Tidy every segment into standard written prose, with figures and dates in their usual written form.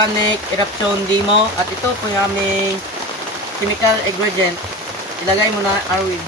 volcanic eruption demo. At ito po yung aming chemical ingredient. Ilagay mo na, Arwin.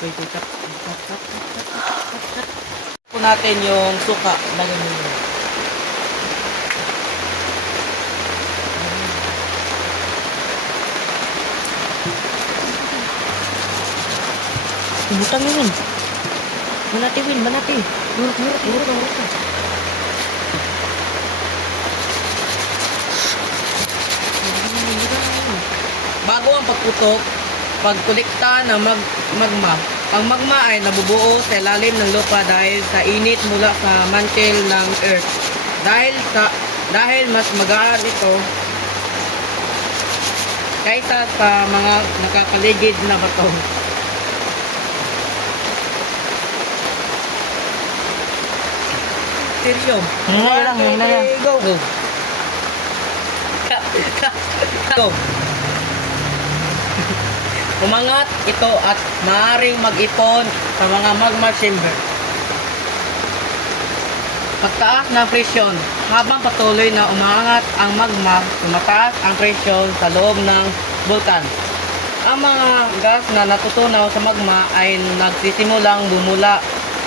Wait, cut. Po natin yung suka. Lagyan mo yun. Butang yun. Manati, Win. Manati. Urut. Bago ang pagputok, pagkolekta ng magma. Ang magma ay nabubuo sa ilalim ng lupa dahil sa init mula sa mantle ng earth. Dahil mas magaan ito kaysa sa mga nakakaligid na bato. Seryo. Hinay lang. Go. Go. Umangat ito at maaaring mag-ipon sa mga magma chamber. Pagtaas ng presyon, habang patuloy na umangat ang magma, tumataas ang presyon sa loob ng bulkan. Ang mga gas na natutunaw sa magma ay nagsisimulang bumula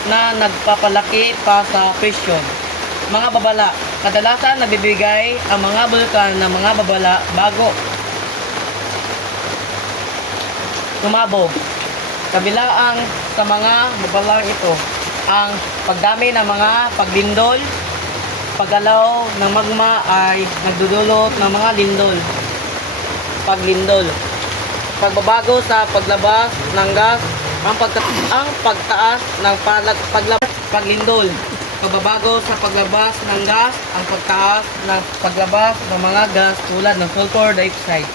na nagpapalaki pa sa presyon. Mga babala, kadalasan nabibigay ang mga bulkan ng mga babala bago tumabog. Kabilaan sa mga babalang ito, ang pagdami ng mga paglindol, paggalaw ng magma ay nagdudulot ng mga paglindol. Pagbabago sa paglabas ng gas, ang pagtaas ng paglindol. Pagbabago sa paglabas ng gas, ang pagtaas ng paglabas ng mga gas tulad ng sulfur dioxide.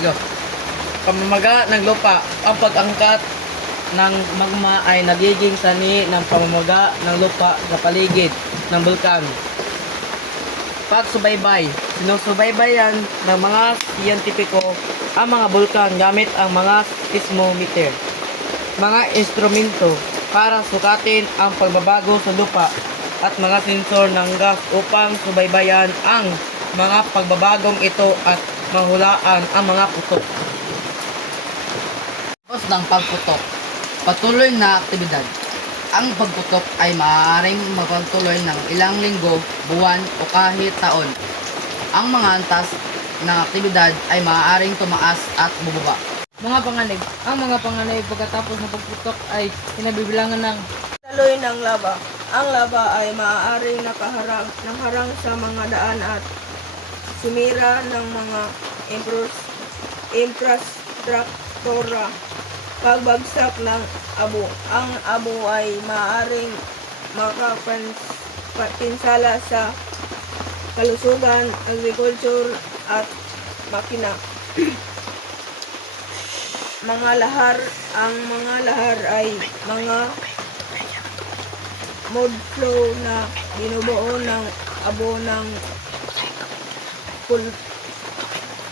Ito, pamamaga ng lupa. Ang pag-angkat ng magma ay nagiging sani ng pamamaga ng lupa sa paligid ng bulkan. Pagsubaybay. Sinusubaybayan ng mga siyentipiko ang mga bulkan gamit ang mga seismometer, mga instrumento para sukatin ang pagbabago sa lupa at mga sensor ng gas upang subaybayan ang mga pagbabagong ito at mahulaan ang mga putok. Tapos ng pagputok, patuloy na aktibidad. Ang pagputok ay maaaring magpatuloy ng ilang linggo, buwan o kahit taon. Ang mga antas na aktibidad ay maaaring tumaas at bubaba. Mga panganib. Ang mga panganib pagkatapos ng pagputok ay pinabibilangan ng Daloy ng laba. Ang laba ay maaaring nakaharang sa mga daan at sumira ng mga infrastruktura. Pagbagsak ng abo. Ang abo ay maaaring makapinsala sa kalusugan, agriculture at makina. Mga lahar. Ang mga lahar ay mga mud flow na binubuo ng abo ng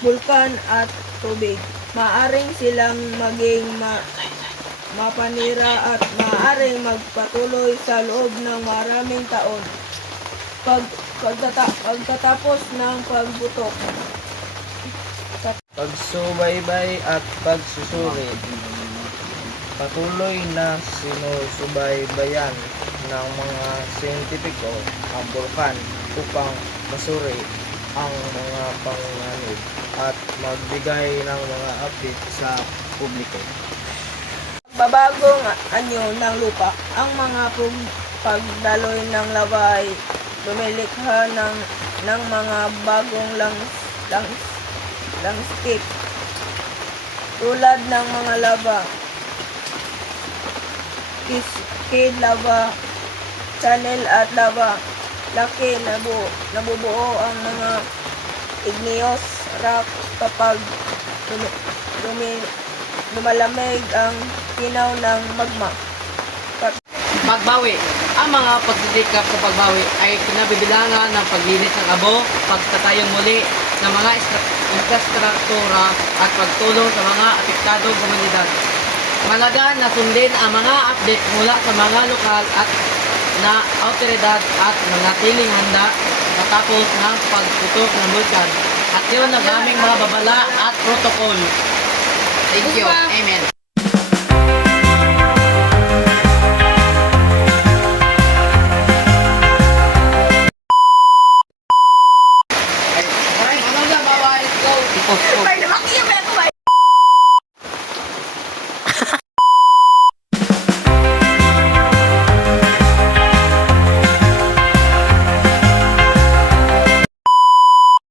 bulkan at tubig. Maaring silang maging mapanira at maaring magpatuloy sa loob ng maraming taon. Pagkatapos ng pagbutok. Pagsubaybay at pagsusuri. Patuloy na sinusubaybayan ng mga siyentipiko ang bulkan upang masuri ang mga panganib at magbigay ng mga update sa publiko. Babagong anyo ng lupa. Ang mga pagdaloy ng lava ay lumilikha ng mga bagong landscape tulad ng mga lava, cascade lava, channel at lava. Laki nabubuo ang mga igneous rock kapag lumalamig ang pinaw ng magma. Pagbawi. Ang mga pagdidikap sa pagbawi ay kinabibilangan ng paglinis ng abo, pagtatayong muli ng mga infrastruktura at pagtulong sa mga apektadong komunidad. Malaga na sundin ang mga update mula sa mga lokal at na autoridad at manatiling handa matapos ng pagputok ng bulkan. At yun ang aming mga babala at protocol. Thank you. Amen. Bye. Bye. Bye. Bye. Bye. Bye. Bye. Bye. Bye.